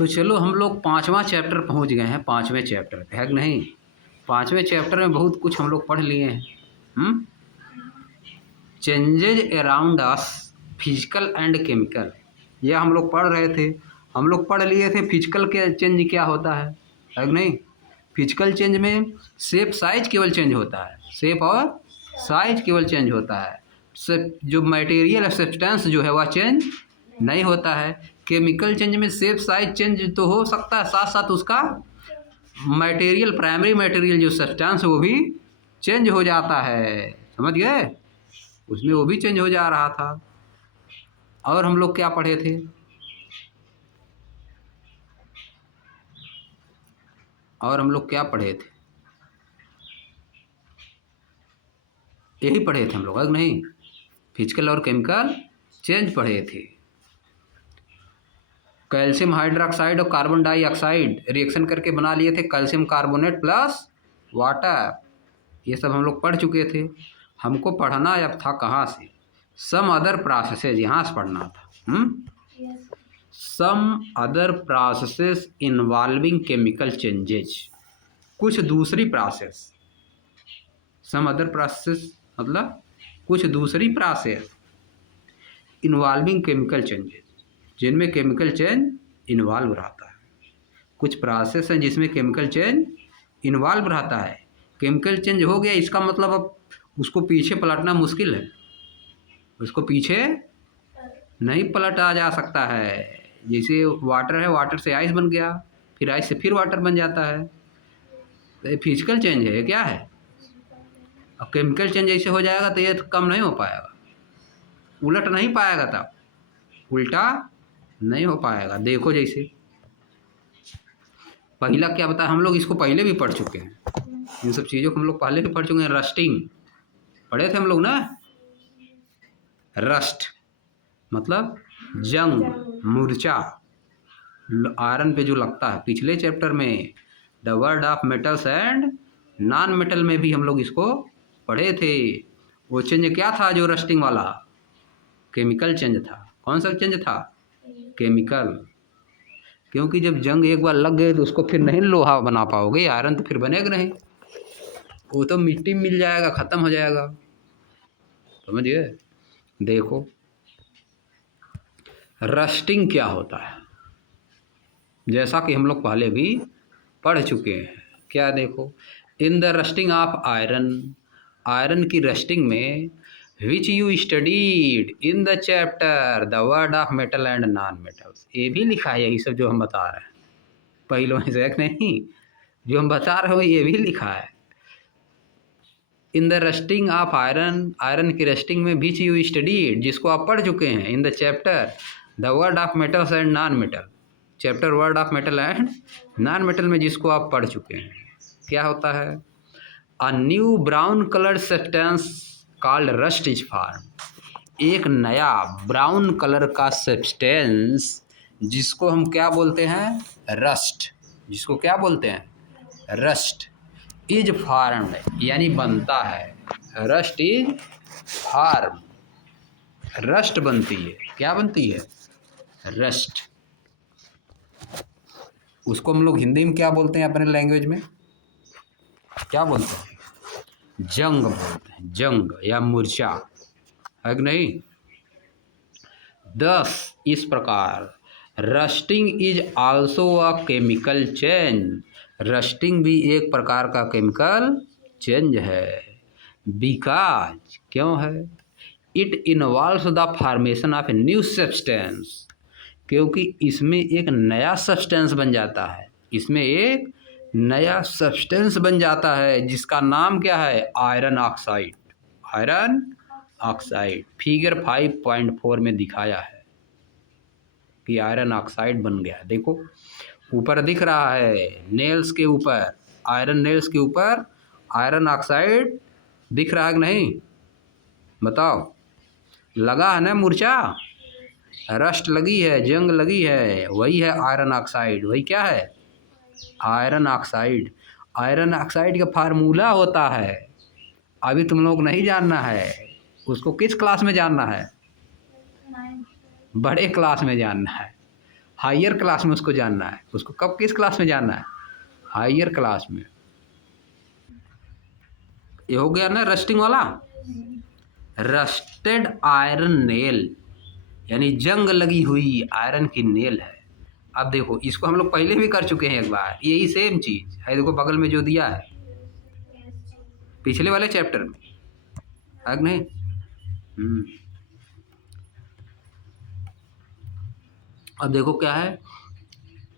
तो चलो हम लोग 5वां चैप्टर पहुंच गए हैं, 5वें चैप्टर पे, है कि नहीं। 5वें चैप्टर में बहुत कुछ हम लोग पढ़ लिए हैं। Changes around us, physical and chemical, ये हम लोग पढ़ रहे थे। हम लोग पढ़ लिए थे फिजिकल के चेंज क्या होता है कि नहीं। फिजिकल चेंज में शेप साइज केवल चेंज होता है, शेप और साइज केवल चेंज होता है। जो मटेरियल सब्सटेंस जो है वह चेंज नहीं होता है। केमिकल चेंज में शेप साइज चेंज तो हो सकता है, साथ साथ उसका मटेरियल, प्राइमरी मटेरियल जो सब्सटेंस वो भी चेंज हो जाता है, समझ गए। उसमें वो भी चेंज हो जा रहा था। और हम लोग क्या पढ़े थे, और हम लोग क्या पढ़े थे, यही पढ़े थे हम लोग, अगर नहीं। फिजिकल और केमिकल चेंज पढ़े थे। कैल्शियम हाइड्रोक्साइड और कार्बन डाइऑक्साइड रिएक्शन करके बना लिए थे कैल्शियम कार्बोनेट प्लस वाटर। ये सब हम लोग पढ़ चुके थे। हमको पढ़ना अब था कहाँ से, सम अदर प्रोसेसेस, यहाँ से पढ़ना था। Some other processes involving chemical changes, कुछ दूसरी प्रोसेस। सम अदर प्रोसेस मतलब कुछ दूसरी प्रोसेस इन्वॉल्विंग केमिकल चेंजेज, जिनमें केमिकल चेंज इन्वॉल्व रहता है। कुछ प्रोसेस हैं जिसमें केमिकल चेंज इन्वॉल्व रहता है। केमिकल चेंज हो गया इसका मतलब अब उसको पीछे पलटना मुश्किल है, उसको पीछे नहीं पलटा जा सकता है। जैसे वाटर है, वाटर से आइस बन गया, फिर आइस से फिर वाटर बन जाता है। तो ये फिजिकल चेंज है, क्या है। अब केमिकल चेंज ऐसे हो जाएगा तो ये कम नहीं हो पाएगा, उलट नहीं पाएगा, तब उल्टा नहीं हो पाएगा। देखो जैसे पहला क्या बताया, हम लोग इसको पहले भी पढ़ चुके हैं, इन सब चीज़ों को हम लोग पहले भी पढ़ चुके हैं। रस्टिंग पढ़े थे हम लोग ना। रस्ट मतलब जंग, मूर्छा, आयरन पे जो लगता है। पिछले चैप्टर में the word of metals and non metal में भी हम लोग इसको पढ़े थे। वो चेंज क्या था जो रस्टिंग वाला, केमिकल चेंज था। कौन सा चेंज था, केमिकल। क्योंकि जब जंग एक बार लग गए तो उसको फिर नहीं लोहा बना पाओगे, आयरन तो फिर बनेगा नहीं, वो तो मिट्टी में मिल जाएगा, ख़त्म हो जाएगा, समझिए। देखो रस्टिंग क्या होता है, जैसा कि हम लोग पहले भी पढ़ चुके हैं। क्या देखो, in the rusting of iron, iron की रस्टिंग में which you studied in the chapter the word of metal and non metals, ये भी लिखा है। यही सब जो हम बता रहे हैं पहले में से एक नहीं, जो हम बता रहे हो ये भी लिखा है। In the rusting of iron, iron की रस्टिंग में विच यू स्टडीड, जिसको आप पढ़ चुके हैं। In the chapter the word of metals and non metal, chapter word of metal and non metal में जिसको आप पढ़ चुके हैं। क्या होता है, a new brown colour substance called rust is form, एक नया ब्राउन कलर का सब्सटेंस जिसको हम क्या बोलते हैं, रस्ट, जिसको क्या बोलते हैं, रस्ट इज फॉर्म्ड, यानी बनता है। रस्ट इज फॉर्म, रस्ट बनती है। क्या बनती है, रस्ट। उसको हम लोग हिंदी में क्या बोलते हैं, अपने लैंग्वेज में क्या बोलते हैं, जंग बोलते हैं, जंग या मूर्छा, है कि नहीं। दस इस प्रकार rusting is also a chemical change, rusting भी एक प्रकार का केमिकल चेंज है। बिकॉज क्यों है, it involves the formation of a new substance, क्योंकि इसमें एक नया सब्सटेंस बन जाता है, इसमें एक नया सब्सटेंस बन जाता है जिसका नाम क्या है, iron oxide. Iron oxide figure 5.4 में दिखाया है कि आयरन ऑक्साइड बन गया। देखो ऊपर दिख रहा है, नेल्स के ऊपर, आयरन नेल्स के ऊपर आयरन ऑक्साइड दिख रहा है कि नहीं, बताओ। लगा है ना मूर्छा, रस्ट लगी है, जंग लगी है, वही है आयरन ऑक्साइड। वही क्या है, आयरन ऑक्साइड। आयरन ऑक्साइड का फार्मूला होता है, अभी तुम लोग नहीं जानना है, उसको किस क्लास में जानना है, बड़े क्लास में जानना है। हायर क्लास में उसको जानना है। उसको कब किस क्लास में जानना है? हायर क्लास में। ये हो गया ना रस्टिंग वाला। रस्टेड आयरन नेल यानी जंग लगी हुई आयरन की नेल है। अब देखो इसको हम लोग पहले भी कर चुके हैं एक बार, यही सेम चीज है। देखो बगल में जो दिया है पिछले वाले चैप्टर में है कि नहीं? अब देखो क्या है,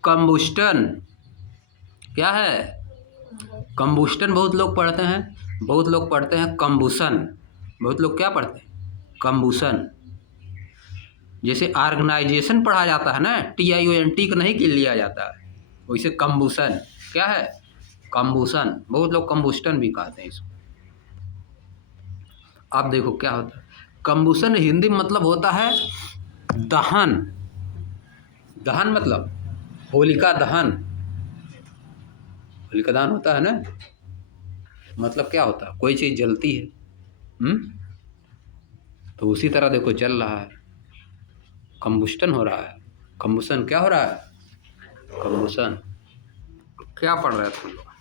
कंबुस्टन। क्या है? कंबुस्टन बहुत लोग पढ़ते हैं, बहुत लोग पढ़ते हैं कंबुसन। बहुत लोग क्या पढ़ते हैं? कंबुसन। जैसे ऑर्गेनाइजेशन पढ़ा जाता है ना, TIONT को नहीं लिया जाता है, वैसे कंबुसन। क्या है? कंबुसन। बहुत लोग कंबुस्टन भी कहते हैं इसको। अब देखो क्या होता है, कंबुसन हिंदी में मतलब होता है दहन। दहन मतलब होलिका दहन। होलिका दहन होता है ना, मतलब क्या होता है, कोई चीज़ जलती है। तो उसी तरह देखो जल रहा है, कंबुस्टन हो रहा है। कंबुसन क्या हो रहा है? कंबुसन। क्या पढ़ रहे थे लोग?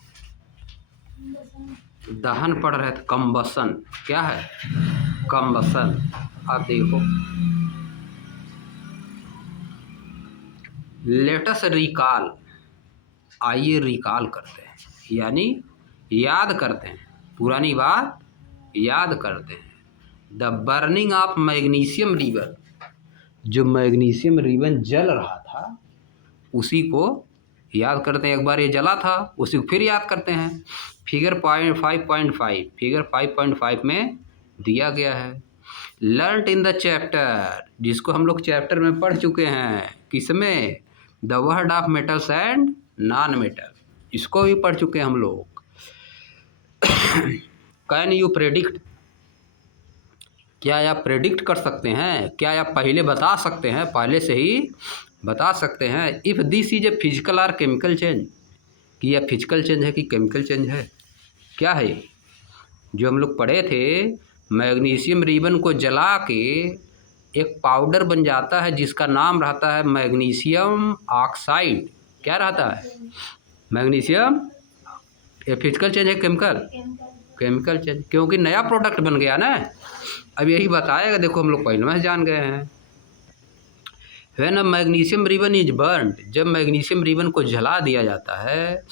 दहन पढ़ रहे थे, कंबसन। क्या है? कंबसन। अब देखो लेटस रिकॉल, आइए रिकॉल करते हैं, यानी याद करते हैं, पुरानी बात याद करते हैं। The burning of magnesium ribbon, जो मैग्नीशियम रिबन जल रहा था उसी को याद करते हैं। एक बार ये जला था, उसी को फिर याद करते हैं। फिगर 5.5 फिगर 5.5 में दिया गया है। लर्नड इन द चैप्टर, जिसको हम लोग चैप्टर में पढ़ चुके हैं। किसमें? The word of metals and non metal, इसको भी पढ़ चुके हैं हम लोग। कैन यू प्रेडिक्ट, क्या आप प्रेडिक्ट कर सकते हैं? क्या आप पहले बता सकते हैं, पहले से ही बता सकते हैं? If this is a physical और केमिकल चेंज, कि यह फिजिकल चेंज है कि केमिकल चेंज है? क्या है जो हम लोग पढ़े थे? मैग्नीशियम रिबन को जला के एक पाउडर बन जाता है जिसका नाम रहता है मैग्नीशियम ऑक्साइड। क्या रहता है? मैग्नीशियम। ये फिजिकल चेंज है केमिकल? केमिकल चेंज, क्योंकि नया प्रोडक्ट बन गया ना। अब यही बताएगा, देखो हम लोग पहले में जान गए हैं। When a magnesium ribbon is burned, जब मैग्नीशियम रिबन को जला दिया जाता है,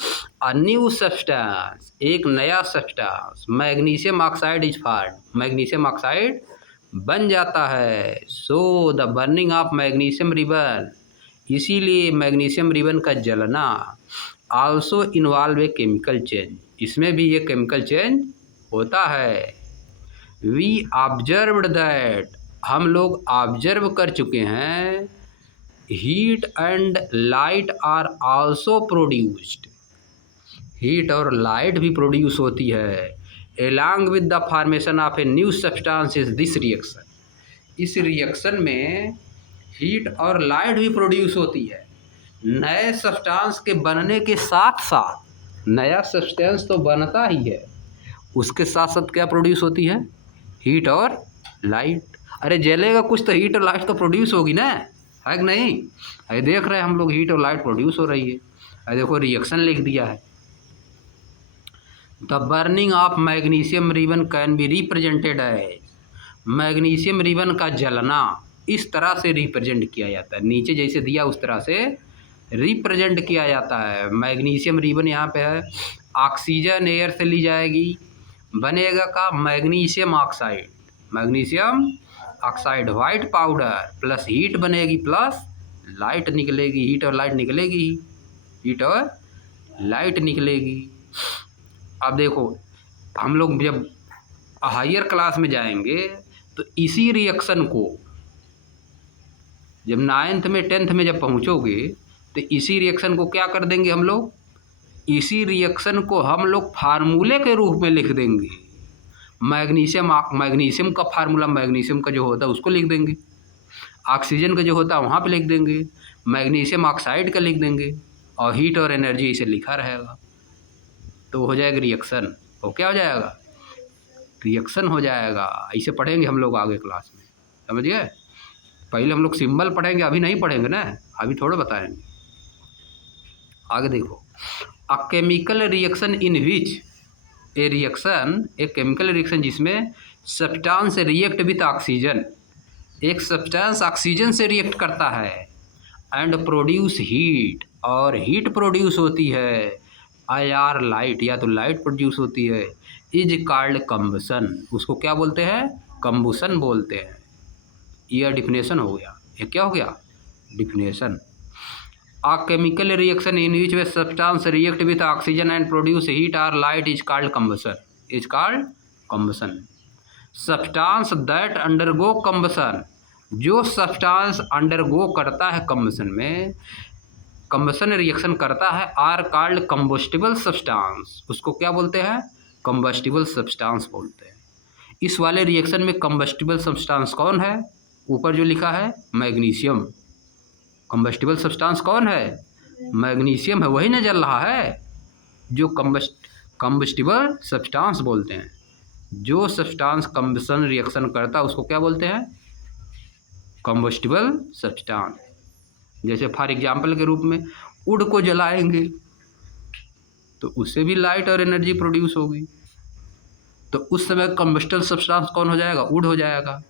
अ न्यू सब्सटेंस, एक नया substance, magnesium oxide is formed, magnesium oxide बन जाता है। So the burning of magnesium ribbon, इसीलिए मैग्नीशियम रिबन का जलना also involve a chemical change, इसमें भी ये केमिकल चेंज होता है। वी ऑब्जर्व्ड दैट, हम लोग ऑब्जर्व कर चुके हैं, heat and light are also produced, heat और लाइट भी प्रोड्यूस होती है along with the formation of a new substance is this reaction, इस रिएक्शन में हीट और लाइट भी प्रोड्यूस होती है। नए सब्सटेंस के बनने के साथ साथ, नया सब्सटेंस तो बनता ही है, उसके साथ साथ क्या प्रोड्यूस होती है? हीट और लाइट। अरे जलेगा कुछ तो हीट और लाइट तो प्रोड्यूस होगी ना, है कि नहीं? अरे देख रहे हैं हम लोग हीट और लाइट प्रोड्यूस हो रही है। अरे देखो रिएक्शन लिख दिया है। The burning of magnesium ribbon can be represented as, magnesium ribbon का जलना इस तरह से रिप्रेजेंट किया जाता है, नीचे जैसे दिया उस तरह से रिप्रेजेंट किया जाता है। मैग्नीशियम रिबन यहाँ पे है, ऑक्सीजन एयर से ली जाएगी, बनेगा का magnesium oxide, magnesium oxide white powder, plus heat बनेगी, प्लस लाइट निकलेगी, हीट और लाइट निकलेगी, हीट और लाइट निकलेगी। अब देखो हम लोग जब हायर क्लास में जाएंगे तो इसी रिएक्शन को, जब 9th में 10th में जब पहुँचोगे तो इसी रिएक्शन को क्या कर देंगे हम लोग? इसी रिएक्शन को हम लोग फार्मूले के रूप में लिख देंगे। मैग्नीशियम का फार्मूला, मैग्नीशियम का जो होता है उसको लिख देंगे, ऑक्सीजन का जो होता है वहाँ पे लिख देंगे, मैग्नीशियम ऑक्साइड का लिख देंगे, और हीट और एनर्जी इसे लिखा रहेगा, तो हो जाएगा रिएक्शन। और क्या हो जाएगा? रिएक्शन हो जाएगा। ऐसे पढ़ेंगे हम लोग आगे क्लास में, समझ गए? पहले हम लोग सिंबल पढ़ेंगे, अभी नहीं पढ़ेंगे ना, अभी थोड़ा बताएंगे। आगे देखो, अ केमिकल रिएक्शन इन विच एक केमिकल रिएक्शन जिसमें सब्सटेंस रिएक्ट विथ ऑक्सीजन, एक सब्सटेंस ऑक्सीजन से रिएक्ट करता है, एंड प्रोड्यूस हीट, और हीट प्रोड्यूस होती है, आर लाइट, या तो लाइट प्रोड्यूस होती है, इज कॉल्ड कम्बसन, उसको क्या बोलते हैं? कम्बुसन बोलते हैं। यह डिफिनेशन हो गया। ये क्या हो गया? Definition. A chemical reaction in which a substance react with oxygen and produce heat or light is called combustion. Is called combustion. Substance that undergo combustion, जो सब्सटेंस अंडरगो करता है कम्बसन में, कम्बसन रिएक्शन करता है, are called combustible substance, उसको क्या बोलते हैं? कंबस्टिबल सब्सटेंस बोलते हैं। इस वाले रिएक्शन में कंबस्टिबल सब्सटेंस कौन है? ऊपर जो लिखा है मैग्नीशियम। कंबस्टिबल सब्सटेंस कौन है? मैग्नीशियम है, वही न जल रहा है जो कंबस्टिबल सब्सटेंस बोलते हैं। जो सब्सटेंस कंबसन रिएक्शन करता है उसको क्या बोलते हैं? Combustible substance. जैसे फॉर एग्जांपल के रूप में वुड को जलाएंगे तो उससे भी लाइट और एनर्जी प्रोड्यूस होगी, तो उस समय कंबस्टिबल सब्सटेंस कौन हो जाएगा? वुड हो जाएगा।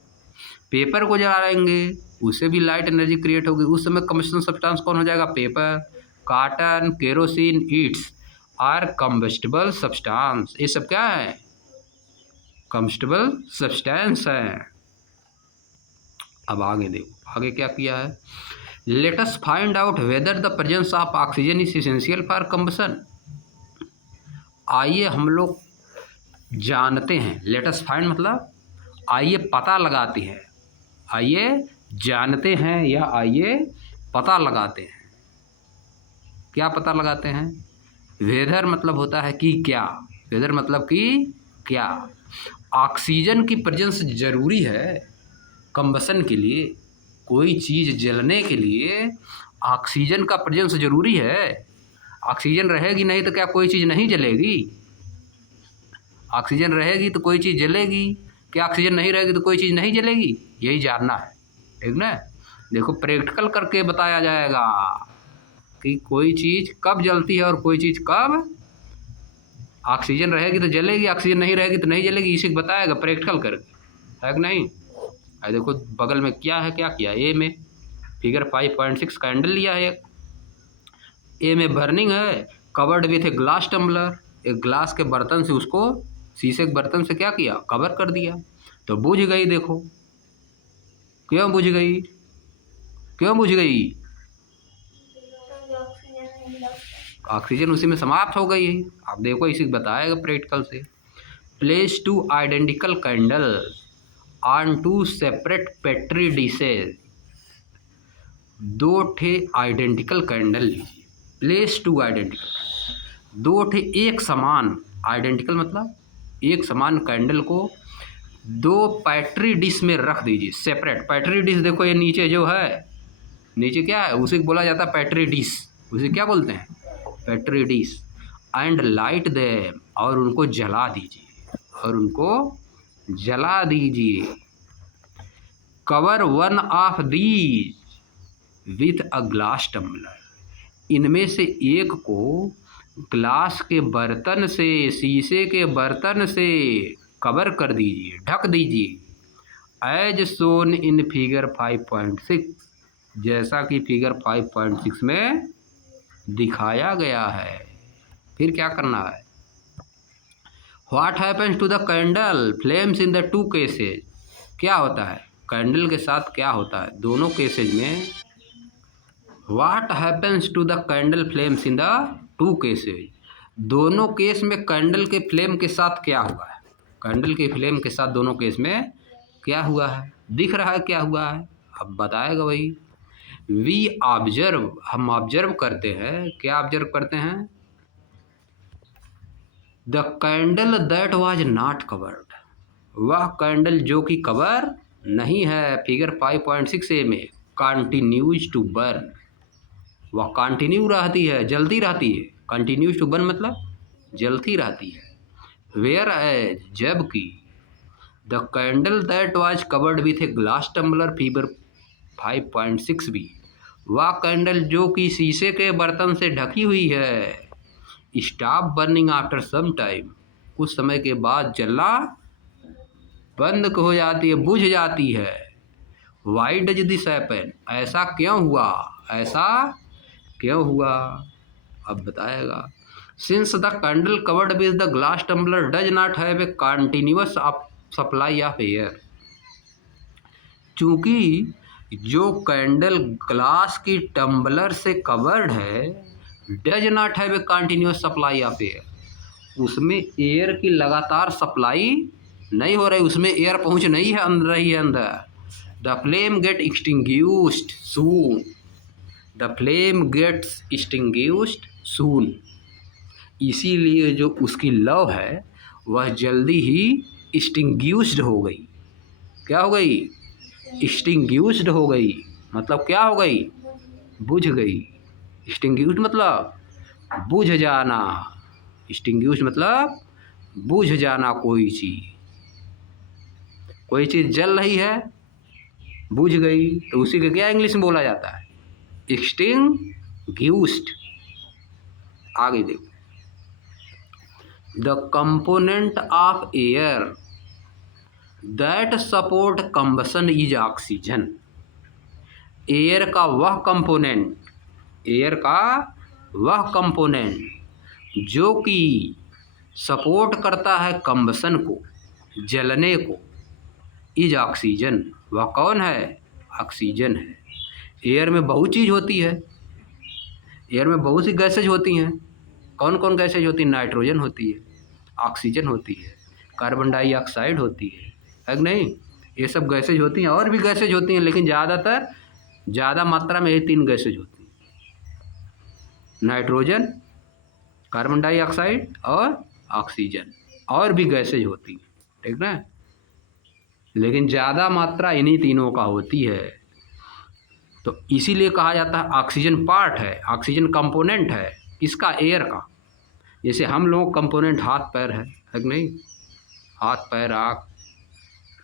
पेपर को जलाएंगे उससे भी लाइट एनर्जी क्रिएट होगी, उस समय कंबस्टिबल सब्सटेंस कौन हो जाएगा? Paper, cotton, kerosene, its are combustible substance. ये सब क्या है? कंबस्टिबल सब्सटेंस है। अब आगे देखो, आगे क्या किया है? Let us find out whether the presence of oxygen is essential for combustion. आइए हम लोग जानते हैं। लेट अस फाइंड मतलब आइए पता लगाते हैं, आइए जानते हैं, या आइए पता लगाते हैं। क्या पता लगाते हैं? वेदर मतलब होता है कि क्या, वेदर मतलब कि क्या ऑक्सीजन की प्रेजेंस जरूरी है कंबसन के लिए। कोई चीज़ जलने के लिए ऑक्सीजन का प्रेजेंस जरूरी है। ऑक्सीजन रहेगी नहीं तो क्या कोई चीज़ नहीं जलेगी? ऑक्सीजन रहेगी तो कोई चीज़ जलेगी, क्या ऑक्सीजन नहीं रहेगी तो कोई चीज़ नहीं जलेगी? यही जानना है, ठीक ना? देखो प्रैक्टिकल करके बताया जाएगा कि कोई चीज़ कब जलती है और कोई चीज़ कब। ऑक्सीजन रहेगी तो जलेगी, ऑक्सीजन नहीं रहेगी तो नहीं जलेगी, इसी को बताएगा प्रैक्टिकल करके, है कि नहीं? अरे देखो बगल में क्या है, क्या किया? ए में फिगर 5.6 कैंडल लिया है। ए में बर्निंग है, covered with a glass tumbler, एक ग्लास के बर्तन से, उसको शीशे के बर्तन से क्या किया? कवर कर दिया, तो बुझ गई। देखो क्यों बुझ गई? क्यों बुझ गई? ऑक्सीजन उसी में समाप्त हो गई है। आप देखो इसी बताएगा प्रैक्टिकल से। Place two identical candle on two separate petri dishes. दो ठे आइडेंटिकल कैंडल लीजिए। प्लेस टू आइडेंटिकल, दो ठे एक समान, आइडेंटिकल मतलब एक समान कैंडल को दो पेट्री डिश में रख दीजिए। सेपरेट पेट्री डिश, देखो ये नीचे जो है, नीचे क्या है? उसे बोला जाता है पेट्री डिश, उसे क्या बोलते हैं? Petri dish. And light them, और उनको जला दीजिए, और उनको जला दीजिए। Cover one of these with a glass tumbler, इनमें से एक को ग्लास के बर्तन से, शीशे के बर्तन से कवर कर दीजिए, ढक दीजिए। एज शोन इन फिगर 5.6, जैसा कि फिगर 5.6 में दिखाया गया है। फिर क्या करना है? What happens to the candle flames in the two cases. क्या होता है कैंडल के साथ, क्या होता है दोनों केसेज में? What happens to the candle flames in the two cases, दोनों केस में कैंडल के फ्लेम के साथ क्या हुआ है? कैंडल के फ्लेम के साथ दोनों केस में क्या हुआ है? दिख रहा है क्या हुआ है? अब बताएगा वही। वी ऑब्जर्व, हम ऑब्जर्व करते हैं। क्या ऑब्जर्व करते हैं? The candle that was not covered, वह कैंडल जो कि कवर नहीं है, फिगर 5.6 ए में, कंटिन्यूज टू बर्न, वह कंटिन्यू रहती है, जलती रहती है। कंटिन्यूज टू बर्न मतलब जलती रहती है। वेयर एज, जबकि the candle that was covered with a glass tumbler, figure 5.6b, वह कैंडल जो कि शीशे के बर्तन से ढकी हुई है, stop burning after some time, कुछ समय के बाद जलना बंद हो जाती है, बुझ जाती है। वाई डज दिस हैपन, ऐसा क्यों हुआ, ऐसा क्यों हुआ, अब बताएगा। Since the candle covered with the glass tumbler does not have a continuous supply of air, चूंकि जो कैंडल ग्लास की टम्बलर से कवर्ड है, does not have a continuous supply of air, उसमें एयर की लगातार सप्लाई नहीं हो रही, उसमें एयर पहुंच नहीं है अंदर। The flame get extinguished soon, the flame gets extinguished soon, इसीलिए जो उसकी लौ है वह जल्दी ही एक्सटिंग्यूश्ड हो गई। क्या हो गई, एक्सटिंग्यूश्ड हो गई, मतलब क्या हो गई, बुझ गई। एक्सटिंग्यूश्ड मतलब बुझ जाना, एक्सटिंग्यूश्ड मतलब बुझ जाना। कोई चीज़ जल रही है, बुझ गई, तो उसी को क्या इंग्लिश में बोला जाता है, एक्सटिंग्यूश्ड। आगे देखो, the component of air that support combustion is oxygen, air का वह कंपोनेंट जो कि सपोर्ट करता है कंबसन को, जलने को, इज ऑक्सीजन, वह कौन है, ऑक्सीजन है। एयर में बहुत चीज़ होती है, एयर में बहुत सी गैसेज होती हैं। कौन कौन गैसेज होती है, नाइट्रोजन होती है, ऑक्सीजन होती है, कार्बन डाइऑक्साइड होती है कि नहीं, ये सब गैसेज होती हैं। और भी गैसेज होती हैं, लेकिन ज़्यादा मात्रा में ये 3 गैसेज होती हैं, नाइट्रोजन, कार्बन डाइऑक्साइड और ऑक्सीजन। और भी गैसेज होती हैं, ठीक ना, लेकिन ज़्यादा मात्रा इन्हीं तीनों का होती है। तो इसीलिए कहा जाता है ऑक्सीजन पार्ट है, ऑक्सीजन कंपोनेंट है इसका, एयर का। जैसे हम लोग कंपोनेंट हाथ पैर है कि नहीं, हाथ पैर, आँख,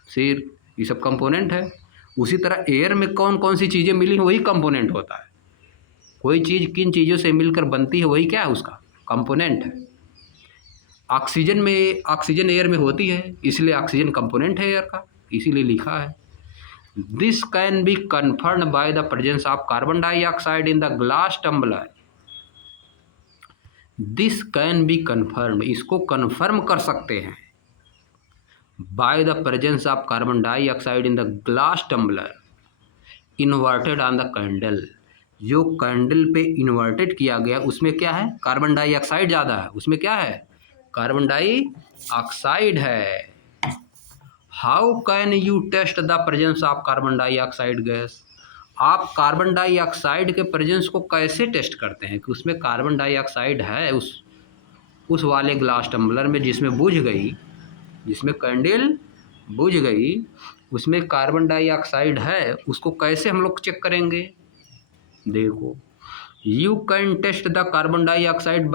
सिर, ये सब कंपोनेंट है। उसी तरह एयर में कौन कौन सी चीज़ें मिली हैं वही कंपोनेंट होता है। कोई चीज़ किन चीज़ों से मिलकर बनती है वही क्या है, उसका कंपोनेंट है। ऑक्सीजन एयर में होती है, इसलिए ऑक्सीजन कंपोनेंट है एयर का, इसीलिए लिखा है। This can be confirmed by the presence of carbon dioxide in the glass tumbler, this can be confirmed, इसको कन्फर्म कर सकते हैं, by the presence of carbon dioxide in the glass tumbler inverted on the candle, जो candle पे inverted किया गया उसमें क्या है, कार्बन डाइऑक्साइड ज़्यादा है, उसमें क्या है, कार्बन डाइऑक्साइड है। How can you test the presence of carbon dioxide gas, आप कार्बन डाइऑक्साइड के प्रेजेंस को कैसे टेस्ट करते हैं कि उसमें कार्बन डाइऑक्साइड है, उस वाले ग्लास टम्बलर में जिसमें बुझ गई, जिसमें कैंडल बुझ गई, उसमें कार्बन डाइऑक्साइड है, उसको कैसे हम लोग चेक करेंगे। देखो, you can test the carbon dioxide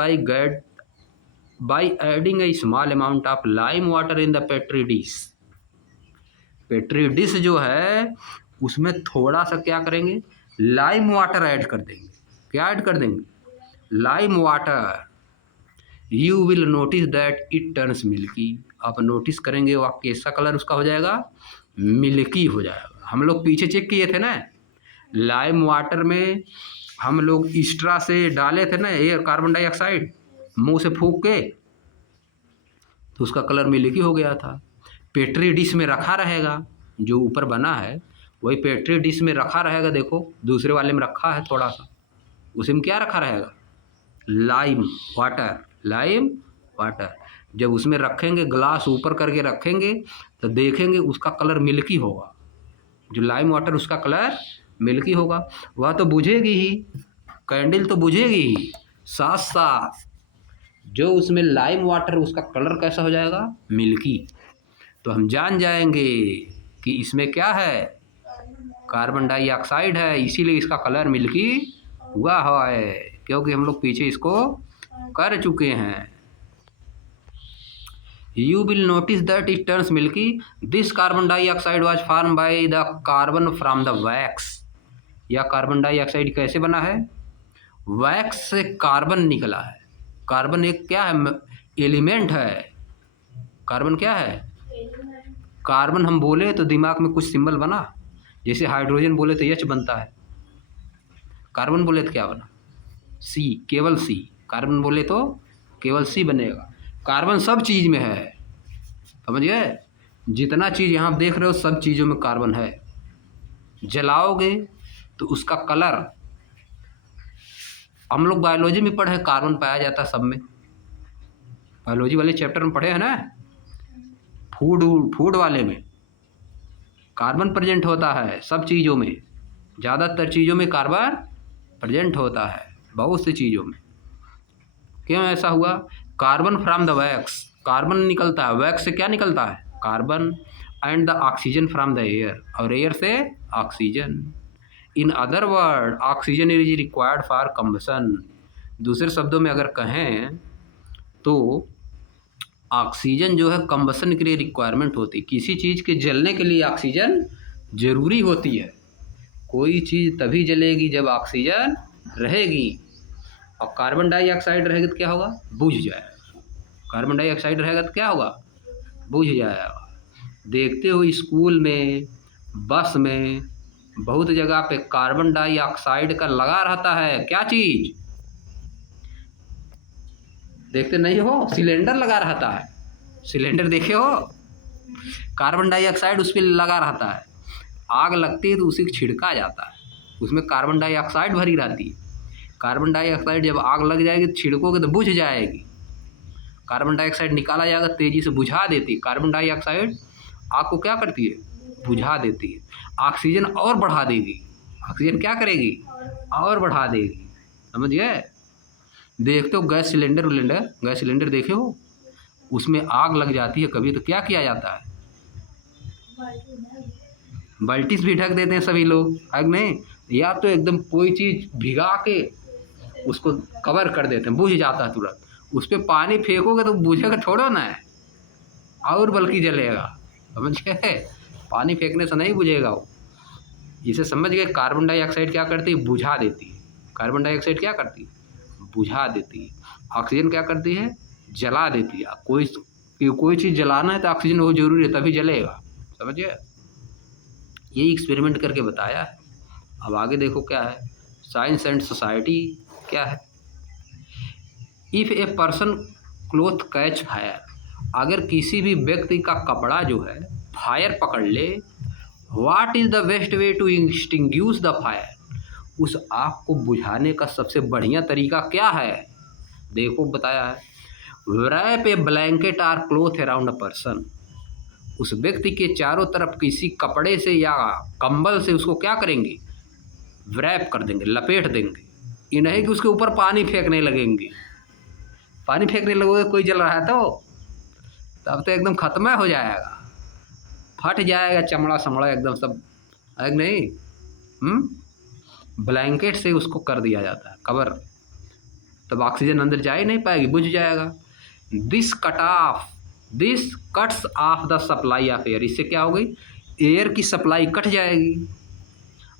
by adding a small amount of lime water in the petri dish. Petri dish जो है उसमें थोड़ा सा क्या करेंगे, लाइम वाटर ऐड कर देंगे। क्या ऐड कर देंगे, lime water. You will notice that it turns milky, आप नोटिस करेंगे वो कैसा कलर उसका हो जाएगा, मिल्की हो जाएगा। हम लोग पीछे चेक किए थे ना, लाइम वाटर में हम लोग एक्स्ट्रा से डाले थे ना एयर, कार्बन डाइऑक्साइड, मुंह से फूंक के, तो उसका कलर मिल्की हो गया था। पेट्री डिश में रखा रहेगा, जो ऊपर बना है वही पेट्री डिश में रखा रहेगा। देखो दूसरे वाले में रखा है थोड़ा सा, उसी में क्या रखा रहेगा, लाइम वाटर, लाइम वाटर। जब उसमें रखेंगे, ग्लास ऊपर करके रखेंगे, तो देखेंगे उसका कलर मिल्की होगा, जो लाइम वाटर उसका कलर मिल्की होगा। वह तो बुझेगी ही, कैंडल तो बुझेगी ही, साथ साथ जो उसमें लाइम वाटर उसका कलर कैसा हो जाएगा, मिल्की। तो हम जान जाएंगे कि इसमें क्या है, कार्बन डाइऑक्साइड है, इसीलिए इसका कलर मिल्की हुआ है, क्योंकि हम लोग पीछे इसको कर चुके हैं। You will notice that it turns milky. This carbon dioxide was formed by the carbon from the wax. या कार्बन डाइऑक्साइड कैसे बना है? वैक्स से कार्बन निकला है। कार्बन एक क्या है? एलिमेंट है। कार्बन क्या है? कार्बन हम बोले तो दिमाग में कुछ सिंबल बना, जैसे हाइड्रोजन बोले तो एच बनता है, कार्बन बोले तो क्या बना? सी, केवल सी। कार्बन बोले तो केवल सी बनेगा। कार्बन सब चीज़ में है, समझ गए? जितना चीज़ यहाँ देख रहे हो सब चीज़ों में कार्बन है। जलाओगे तो उसका कलर, हम लोग बायोलॉजी में पढ़े कार्बन पाया जाता है सब में, बायोलॉजी वाले चैप्टर में पढ़े हैं ना, फूड वाले में कार्बन प्रेजेंट होता है सब चीज़ों में, ज़्यादातर चीज़ों में कार्बन प्रेजेंट होता है, बहुत सी चीज़ों में। क्यों ऐसा हुआ? Carbon from the wax, carbon निकलता है, वैक्स से क्या निकलता है? Carbon, and the oxygen from the air, और एयर से oxygen. In other word oxygen is required for combustion. दूसरे शब्दों में अगर कहें तो ऑक्सीजन जो है कंबसन के लिए रिक्वायरमेंट होती है। किसी चीज़ के जलने के लिए ऑक्सीजन ज़रूरी होती है। कोई चीज़ तभी जलेगी जब ऑक्सीजन रहेगी, और कार्बन डाइऑक्साइड रहेगा तो क्या होगा? बुझ जाएगा। कार्बन डाइऑक्साइड रहेगा तो क्या होगा? बुझ जाएगा। देखते हो स्कूल में, बस में, बहुत जगह पे कार्बन डाइऑक्साइड का लगा रहता है। क्या चीज़ देखते नहीं हो? सिलेंडर लगा रहता है। सिलेंडर देखे हो? कार्बन डाइऑक्साइड उस पर लगा रहता है। आग लगती है तो उसी को छिड़का जाता है, उसमें कार्बन डाइऑक्साइड भरी रहती है। कार्बन डाइऑक्साइड जब आग लग जाएगी तो छिड़कोगे तो बुझ जाएगी। कार्बन डाइऑक्साइड निकाला जाएगा, तेज़ी से बुझा देती है। कार्बन डाइऑक्साइड आग को क्या करती है? बुझा देती है। ऑक्सीजन और बढ़ा देगी। ऑक्सीजन क्या करेगी? और बढ़ा देगी। समझ गए? देखते हो गैस सिलेंडर देखे हो? उसमें आग लग जाती है कभी तो क्या किया जाता है? बाल्टी से भी ढक देते हैं सभी लोग, है नहीं? या तो एकदम कोई चीज़ भिगा के उसको कवर कर देते हैं, बुझ जाता है तुरंत। उस पर पानी फेंकोगे तो बुझेगा थोड़ा ना है, और बल्कि जलेगा। समझ गए? पानी फेंकने से नहीं बुझेगा वो। इसे समझ गए? कार्बन डाइऑक्साइड क्या करती है? बुझा देती है। कार्बन डाइऑक्साइड क्या करती है? बुझा देती है। ऑक्सीजन क्या करती है? जला देती है। कोई चीज़ जलाना है तो ऑक्सीजन वो जरूरी है, तभी जलेगा। समझ गए? यही एक्सपेरिमेंट करके बताया है। अब आगे देखो क्या है। साइंस एंड सोसाइटी क्या है? If a person cloth catch fire, अगर किसी भी व्यक्ति का कपड़ा जो है फायर पकड़ ले, what is the best way to extinguish the fire, उस आग को बुझाने का सबसे बढ़िया तरीका क्या है? देखो बताया है, wrap a blanket or cloth around a person, उस व्यक्ति के चारों तरफ किसी कपड़े से या कंबल से उसको क्या करेंगे? रैप कर देंगे, लपेट देंगे। ये नहीं कि उसके ऊपर पानी फेंकने लगेंगे। पानी फेंकने लगोगे कोई जल रहा है तो तब तो एकदम खत्म हो जाएगा, फट जाएगा चमड़ा समड़ा एकदम सब, है नहीं? ब्लैंकेट से उसको कर दिया जाता है कवर, तब ऑक्सीजन अंदर जा ही नहीं पाएगी, बुझ जाएगा। This cuts off the supply of air, इससे क्या हो गई? एयर की सप्लाई कट जाएगी।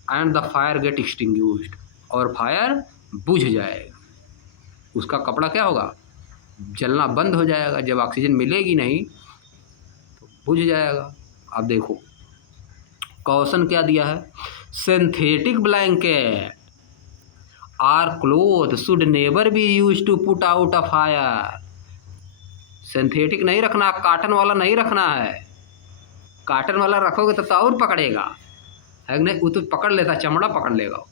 And the fire get extinguished, और फायर बुझ जाएगा। उसका कपड़ा क्या होगा? जलना बंद हो जाएगा। जब ऑक्सीजन मिलेगी नहीं तो बुझ जाएगा। अब देखो क्वेश्चन क्या दिया है, synthetic blanket or cloth should never be use to put out a fire. Synthetic नहीं रखना, कॉटन वाला नहीं रखना है। कॉटन वाला रखोगे तो और पकड़ेगा, है नहीं? वो तो पकड़ लेता, चमड़ा पकड़ लेगा।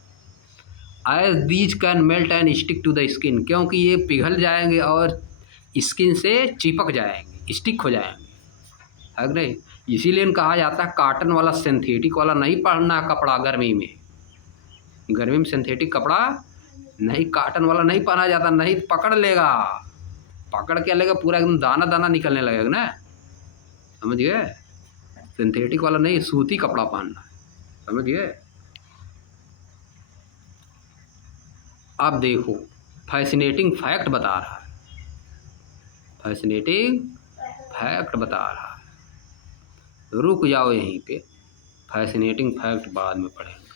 As these can melt and stick to the skin, क्योंकि ये पिघल जाएंगे और स्किन से चिपक जाएंगे, स्टिक हो जाएंगे, है नहीं? इसीलिए कहा जाता है कॉटन वाला सिंथेटिक वाला नहीं पहनना कपड़ा गर्मी में। गर्मी में सिंथेटिक कपड़ा नहीं, कॉटन वाला नहीं पहना जाता, नहीं पकड़ लेगा, पकड़ के लेगा पूरा एकदम दाना दाना निकलने लगेगा ना। समझ गए? सिंथेटिक वाला नहीं, सूती कपड़ा पहनना है। समझ गए? अब देखो फैसिनेटिंग फैक्ट बता रहा है, फैसिनेटिंग फैक्ट बता रहा है। रुक जाओ यहीं पे, फैसिनेटिंग फैक्ट बाद में पढ़ेंगे।